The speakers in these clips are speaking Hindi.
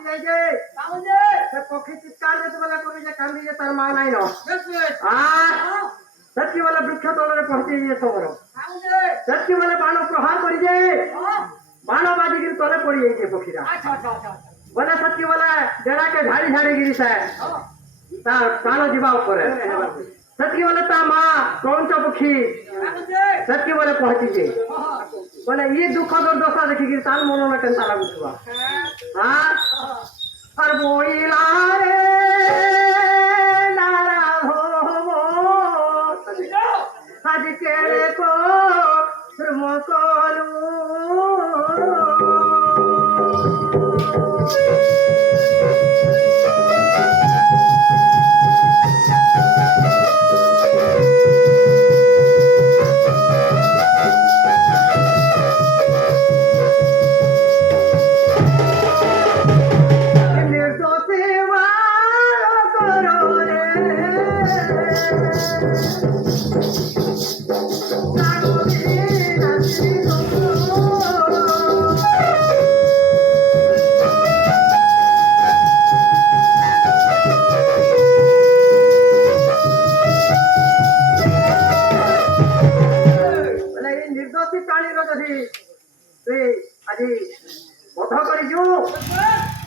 पहुंची जाए जे से पक्षी चित्कार जे वाला कोई जे कांदी जे तार मान आई नो सच्ची वाला वृक्ष तोड़े पहुंची जे सोरो सच्ची वाला बाण प्रहार करी जे बाण बाजी गिर तोले पड़ी जाए जे पक्षीरा बोले सच्ची वाला जड़ा के झाड़ी झाड़ी गिरी से तार प्राण जीवा ऊपर सच्ची वाला ता मां कौन सा पक्षी सच्ची वाले पहुंची जे बोले ये दुख दुर्दशा देखी गिर ताल मनो में कंता लागू छुआ हां और बोइला रे नारा हो आज के को श्रमकोलू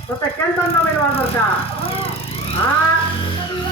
तोते केंतन न मिलवा दरकार हां